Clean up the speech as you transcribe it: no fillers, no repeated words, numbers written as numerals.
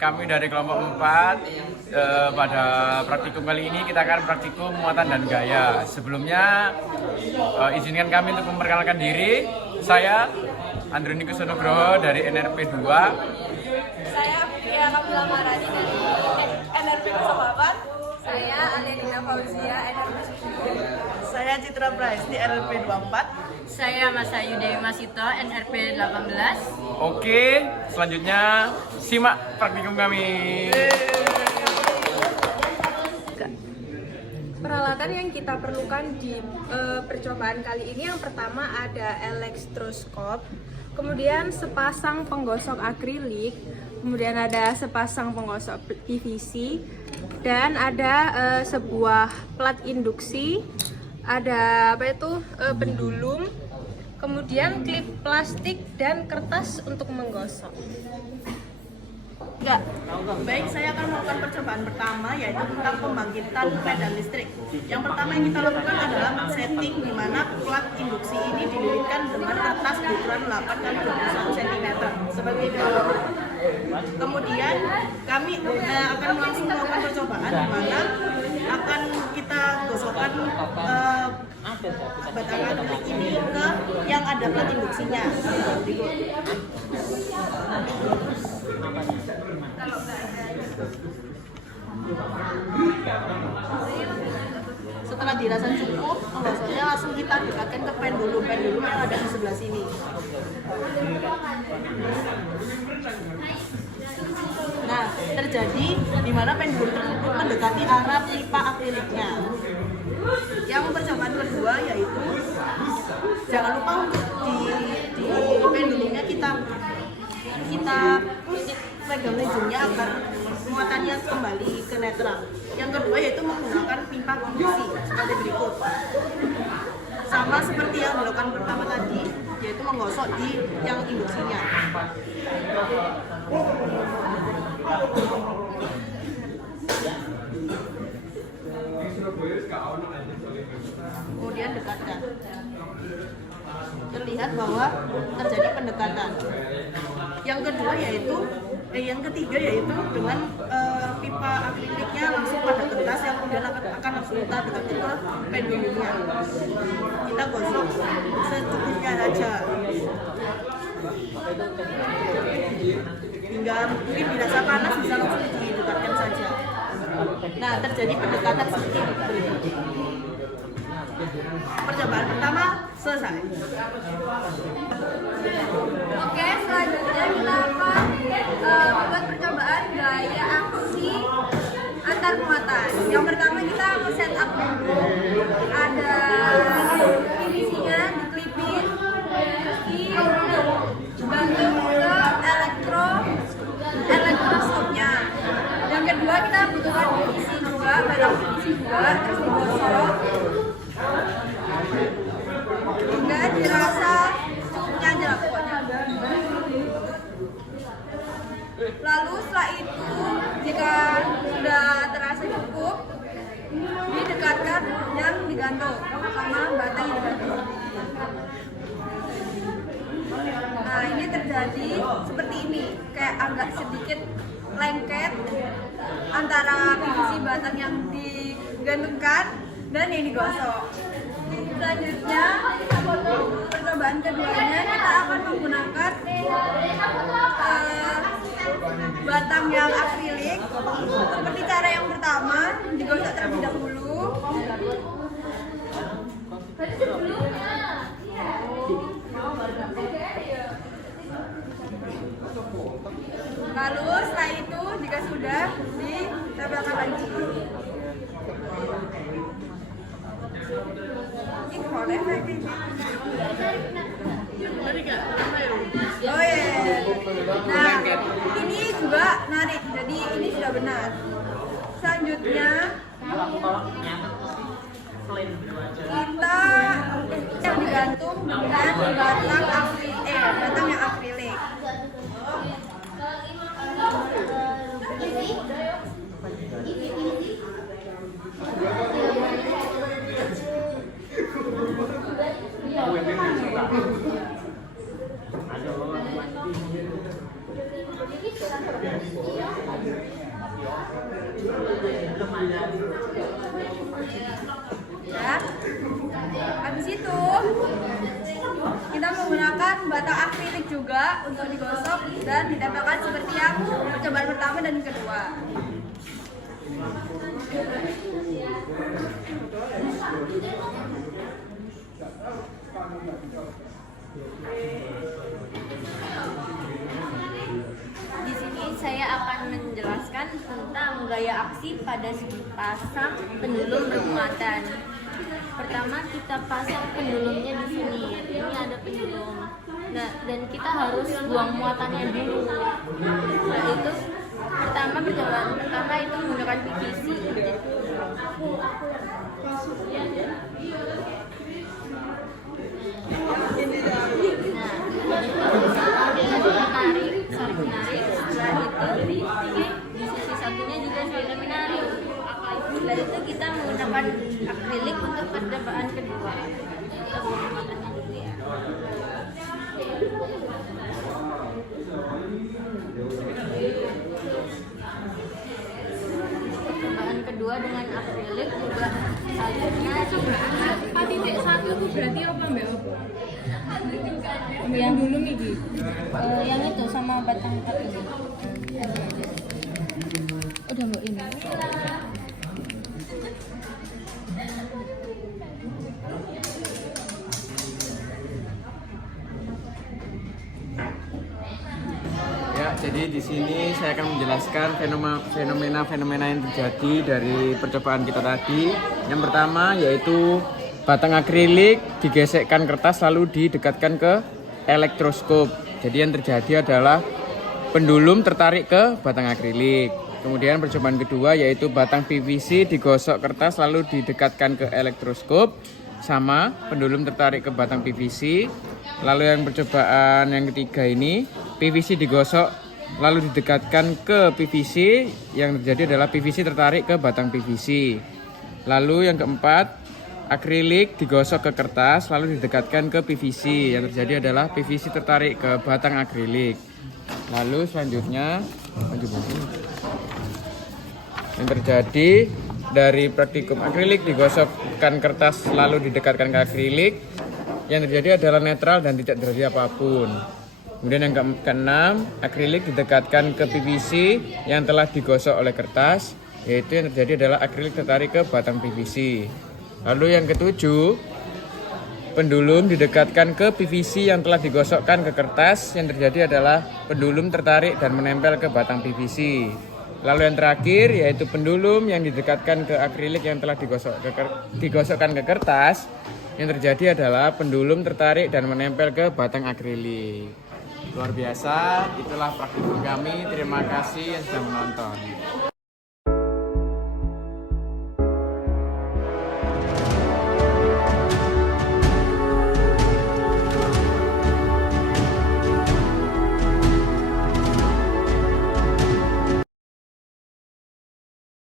kami dari kelompok 4 pada praktikum kali ini kita akan praktikum muatan dan gaya. Sebelumnya izinkan kami untuk memperkenalkan diri. Saya Androni Kusunugroho dari NRP 2. Saya Pia Kamila Marani dari NRP 08. Saya Alena Fauzia NRP 10. Saya Citra Praesti NRP 24. Saya Masayu Dewi Masito NRP 18. Oke, selanjutnya simak praktikum kami. Peralatan yang kita perlukan di percobaan kali ini yang pertama ada elektroskop, kemudian sepasang penggosok akrilik, kemudian ada sepasang penggosok PVC, dan ada sebuah plat induksi, ada pendulum, kemudian klip plastik dan kertas untuk menggosok. Baik, saya akan melakukan percobaan pertama yaitu tentang pembangkitan pedal listrik. Yang pertama yang kita lakukan adalah setting di mana plat induksi ini dililitkan dengan kertas berukuran 8 x 21 cm seperti ini. Kemudian kami akan langsung melakukan percobaan di mana akan kita gosokkan batang akrilik ini ke yang ada plat induksinya. Setelah dirasa cukup, penggosoknya langsung kita dekatkan ke pendulum yang ada di sebelah sini. Nah, terjadi di mana pendulum tersebut mendekati arah pipa akriliknya. Yang percobaan kedua yaitu jangan lupa untuk di pendulumnya kita pegang lejernya agar muatannya kembali ke netral. Yang kedua yaitu menggunakan pipa induksi seperti berikut. Sama seperti yang dilakukan pertama tadi, yaitu menggosok di yang induksinya. Kemudian dekatkan. Terlihat bahwa terjadi pendekatan. Yang ketiga yaitu dengan pipa akriliknya langsung pada kertas yang kemudian akan langsung kita dekatkan ke pendulumnya. Kita gosok secukupnya saja. Hingga mungkin dirasa panas bisa langsung didekatkan saja. Nah, terjadi pendekatan seperti ini. Percobaan pertama selesai. Oke, selanjutnya kita akan membuat percobaan gaya aksi antar muatan. Yang pertama kita akan set up dulu. Ada finishingnya diklipin, terus dibantu ke elektroskopnya. Yang kedua kita butuhkan PVC juga, batang PVC juga, terus digosok hingga dirasa cukupnya aja lah pokoknya. Lalu setelah itu jika sudah terasa cukup, didekatkan dan digantung sama batang yang digantung. Nah, ini terjadi seperti ini, kayak agak sedikit lengket antara PVC batang yang digantungkan dan yang digosok. Selanjutnya, percobaan keduanya kita akan menggunakan batang yang akrilik. Seperti cara yang pertama, digosok terlebih dahulu. Lalu setelah itu jika sudah ditempelkan lagi. Oh iya. Nah, ini juga narik. Jadi ini sudah benar. Selanjutnya kita yang digantung dengan batang yang akrilik. menggunakan batang akrilik juga untuk digosok dan ditempelkan seperti yang percobaan pertama dan kedua. Di sini saya akan menjelaskan tentang gaya aksi pada sepasang pendulum bermuatan. Pertama kita pasang pendulumnya di sini. Ini ada pendulum. Nah, dan kita harus buang muatannya dulu. Nah, itu percobaan pertama itu menggunakan PVC. Menarik, setelah itu di sisi satunya juga saya menarik. Setelah itu kita menggunakan akrilik untuk percobaan kedua. Kita buang matanya dulu ya. Percobaan kedua dengan akrilik juga salurnya Cobaan 4.1 itu berarti apa mbak? Yang dulu nih yang itu sama batang akrilik. Udah mbak ini. Ya, jadi di sini saya akan menjelaskan fenomena-fenomena yang terjadi dari percobaan kita tadi. Yang pertama yaitu batang akrilik digesekkan kertas lalu didekatkan ke elektroskop. Jadi yang terjadi adalah pendulum tertarik ke batang akrilik. Kemudian percobaan kedua yaitu batang PVC digosok kertas lalu didekatkan ke elektroskop, sama pendulum tertarik ke batang PVC. Lalu yang percobaan yang ketiga ini PVC digosok lalu didekatkan ke PVC, yang terjadi adalah PVC tertarik ke batang PVC. Lalu yang keempat akrilik digosok ke kertas lalu didekatkan ke PVC, yang terjadi adalah PVC tertarik ke batang akrilik. Lalu selanjutnya yang terjadi dari praktikum akrilik digosokkan kertas lalu didekatkan ke akrilik, yang terjadi adalah netral dan tidak terjadi apapun. Kemudian yang keenam, akrilik didekatkan ke PVC yang telah digosok oleh kertas, yaitu yang terjadi adalah akrilik tertarik ke batang PVC. Lalu yang ketujuh, pendulum didekatkan ke PVC yang telah digosokkan ke kertas, yang terjadi adalah pendulum tertarik dan menempel ke batang PVC. Lalu yang terakhir yaitu pendulum yang didekatkan ke akrilik yang telah digosokkan ke kertas, yang terjadi adalah pendulum tertarik dan menempel ke batang akrilik. Luar biasa, itulah praktikum kami. Terima kasih yang sudah menonton.